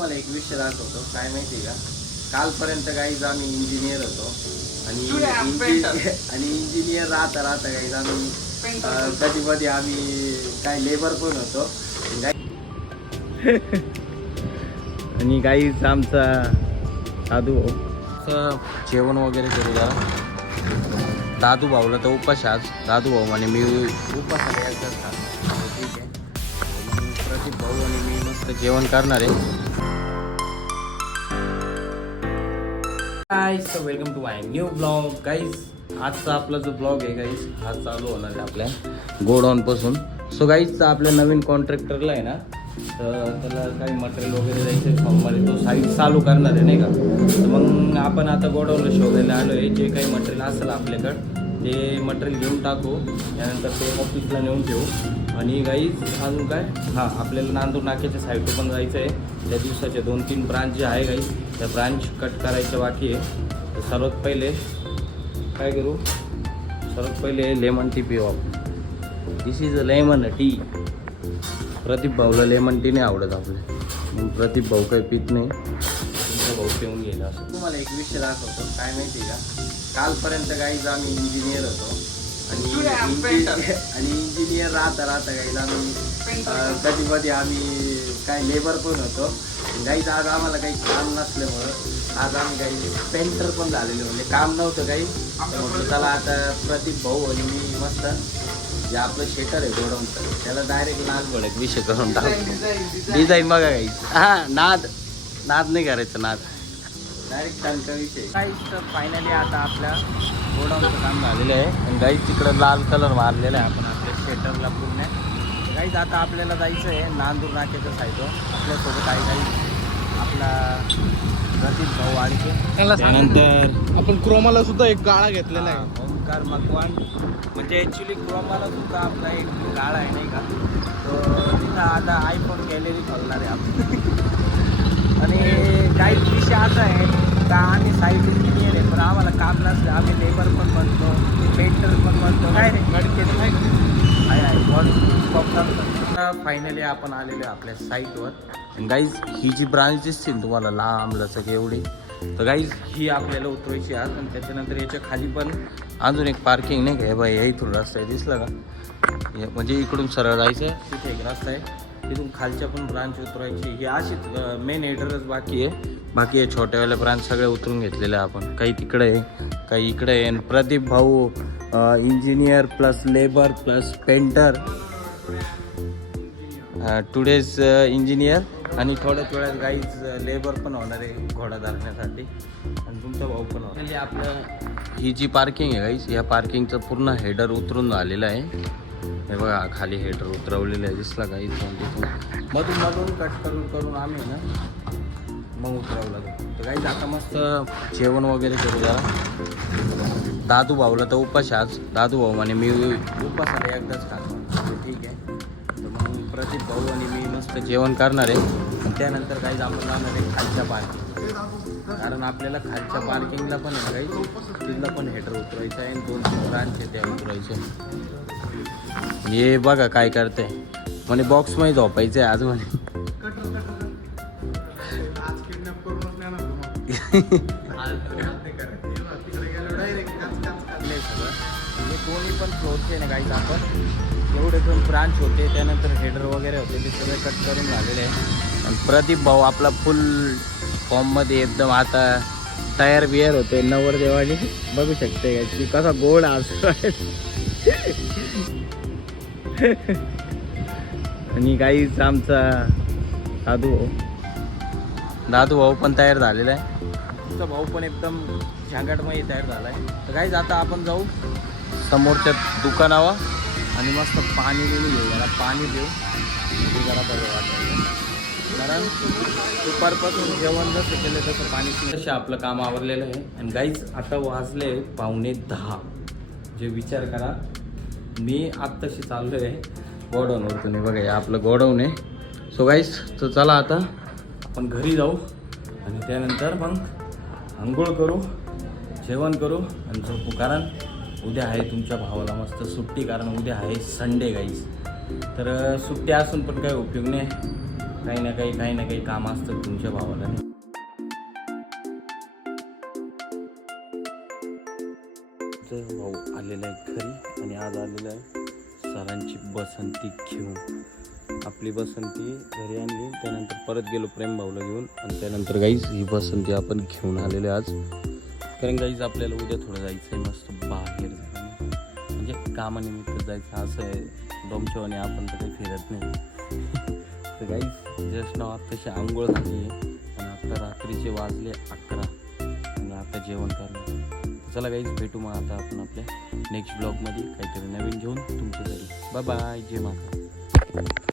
तुम्हाला एक विषय दाखवतो. काय माहिती का, कालपर्यंत गाईज आम्ही इंजिनियर होतो आणि इंजिनियर राहता गाईज आम्ही कधी कधी आम्ही काय लेबर पण होतो आणि गाईज आमचा साधू भाऊ जेवण वगैरे करू जरा. दादू भाऊला तर उपास आज. दादू भाऊ आणि मी उपासाला एकदाच खातो. ठीक आहे, मग प्रदीप भाऊ आणि मी मस्त जेवण करणार आहे. Guys, so welcome to my new blog. Guys, आजचा आपला जो ब्लॉग आहे गाईज, हा चालू होणार आहे आपल्या गोडाऊन पासून. सो गाईज, आपल्या नवीन कॉन्ट्रॅक्टरला आहे ना, तर त्याला काही मटेरियल वगैरे द्यायचं फॉर्ममध्ये, तो साईट चालू करणार आहे नाही का. तर मग आपण आता गोडाऊनला शोधायला आलो आहे. जे काही मटेरियल असेल आपल्याकडं ते मटेरियल घेऊन टाकू. त्यानंतर ते ऑफिसला नेऊन ठेवू. आणि गाईज अजून काय, हां, आपल्याला नांदूर नाक्याच्या साईडवर पण जायचं आहे. त्या दिवसाच्या 2-3 ब्रांच जे आहे गाईज, त्या ब्रांच कट करायच्या बाकी आहे. तर सर्वात पहिले काय करू, सर्वात पहिले लेमन टी पिऊ आपण. This is a lemon tea. Pradeep भाऊला लेमन टी नाही आवडत आपल्या, मग प्रदीप भाऊ काही पित नाही. तुमचा भाऊ पिऊन गेला. असं तुम्हाला एक विषय दाखवतो. काय माहिती का, कालपर्यंत गाईज आम्ही इंजिनियर होतो आणि इंजिनियर राहता गाईज आम्ही कधी कधी आम्ही काय लेबर पण होतो. गाईज आज आम्हाला काही काम नसल्यामुळं आज आम्ही काही पेंटर पण झालेले, म्हणजे काम नव्हतं काही. त्याला आता प्रदीप भाऊ आणि मी मस्त जे आपलं शेटर आहे गोडाऊनचं, त्याला डायरेक्ट लाल भडक विषय करून टाकतो. डिझाईन बघा गाईज. हां, नाद नाही करायचं, नाद डायरेक्ट टंका विषय. गाईज, तर फायनली आता आपल्या गोडाऊनचं काम झालेलं आहे. आणि गाईज तिकडं लाल कलर मारलेला आहे आपण आपल्या शेटरला पूर्ण. गाईज आता आपल्याला जायचं आहे नांदूर नाक्याच्या साईडवर. आपल्यासोबत आहे गाईज आपला प्रदीप भाऊ आणखी. त्यानंतर आपण क्रोमाला सुद्धा एक गाळा घेतलेला आहे. ओंकार मकवान, म्हणजे ॲक्च्युली क्रोमाला सुद्धा आपला एक गाळा आहे नाही का. तो तिथं आता आयफोन गॅलरी खोलणार आहे आपण. आणि काही विषय असा आहे का, आम्ही साईट इंजिनियर आहे, पण आम्हाला काम नसलं. आम्ही लेबर पण बनतो, पेंटर पण बनतो. काय रे, गाडी पेट्रोल आहे. फायनली आपण आलेलो आहे आपल्या साईटवर. आणि गाईज, ही जी ब्रांच दिसते ना तुम्हाला लांब लचक एवढी, तर गाईज ही आपल्याला उतरायची आज. आणि त्याच्यानंतर याच्या खाली पण अजून एक पार्किंग नाही का, हे बाई, हे इथून रस्ता आहे दिसला का, म्हणजे इकडून सरळ जायचं आहे, तिथे एक रस्ता आहे, तिथून खालच्या पण ब्रांच उतरायची. ही अशीच मेन हेडरच बाकी आहे. बाकी हे छोट्यावाल्या ब्रांच सगळे उतरून घेतलेले आहे आपण. काही तिकडे आहे, काही इकडे आहे. आणि प्रदीप भाऊ engineer plus labour plus painter, today's engineer. आणि थोड्याच वेळात गाईज लेबर पण होणार आहे घोडा धरण्यासाठी. आणि तुमचा भाऊ पण होणार. आपलं ही जी पार्किंग आहे गाईज, या पार्किंगचं पूर्ण हेडर उतरून झालेलं आहे. हे बघा, खाली हेडर उतरवलेलं आहे दिसला का. इथून मधून कट करून आम्ही ना मग उतरवलं लागतो. तर गाईज आता मस्त जेवण वगैरे करू जरा. दादू भाऊला तर उपास आज. दादू भाऊ आणि मी उपासाला एकदाच खातो. ठीक आहे, तर मग प्रदीप भाऊ आणि मी मस्त जेवण करणार आहे. आणि त्यानंतर गाईज आपण जाणार आहे खालच्या पार्किंग, कारण आपल्याला खालच्या पार्किंगला पण आहे गाईज, तिथला पण हेडर उतरायचं आहे. आणि 2 ब्रांच आहे त्या उतरायचे. हे बघा काय करते म्हणे, बॉक्समध्ये झोपायचं आहे आज म्हणे. दोन्ही पण फ्लोरचे ना गाईज, आपण एवढे पण ब्रांच होते, त्यानंतर हेडर वगैरे होते, ते सगळे कट करून झालेले आहे. आणि प्रदीप भाऊ आपला फुल फॉर्ममध्ये एकदम आता तयार बियर होते नवरदेवानी. बघू शकते का की कसा गोड आज. आणि गाईच आमचा दादू भाऊ पण तयार झालेला आहे. तुमचा भाऊ पण एकदम झांगाटमध्ये तयार झाला आहे. तर गाईज आता आपण जाऊ समोरच्या दुकानावर आणि मस्त पाणी घेऊ, जरा पाणी देऊ, जरा बरं वाटेल. कारण दुपारपासून जेवण जसं केलं तसं पाणी तसं आपलं काम आवरलेलं आहे. आणि गाईज आता वाजले 9:15. जे विचार करा, मी आत्ताशी चाललो आहे गोडाऊनवरतून. बघा, हे आपलं गोडाऊन आहे. सो गाईज, तर चला आता आपण घरी जाऊ आणि त्यानंतर मग आंघोळ करू, जेवण करू आणि झोपू. कारण उद्या आहे तुमच्या भावाला मस्त सुट्टी, कारण उद्या आहे संडे गाईज. तर सुट्टी असून पण काही उपयोग नाही. काही ना काही काम असतं तुमच्या भावाला नाही. तर भाऊ आलेला आहे घरी आणि आज आलेला आहे सरांची बसंती घेऊन. आपली बसंती घरी आणली, त्यानंतर परत गेलो प्रेम भाऊला घेऊन आणि त्यानंतर गाईज ही बसंती आपण घेऊन आलेले आज. कारण गाईज आपल्याला उद्या थोडं जायचं आहे मस्त बाहेर जायचं, म्हणजे कामानिमित्त जायचं असं आहे. डोमचेवाने आपण तर काही फिरत नाही. तर गाईज जस्ट नाव आत्ताशी आंघोळ झाली आहे आणि आता रात्रीचे वाजले 11 आणि आता जेवण करणार. चला गाईज भेटू मग आता आपण आपल्या नेक्स्ट ब्लॉगमध्ये काहीतरी नवीन घेऊन तुमच्यासाठी. बाय बाय, जय माता.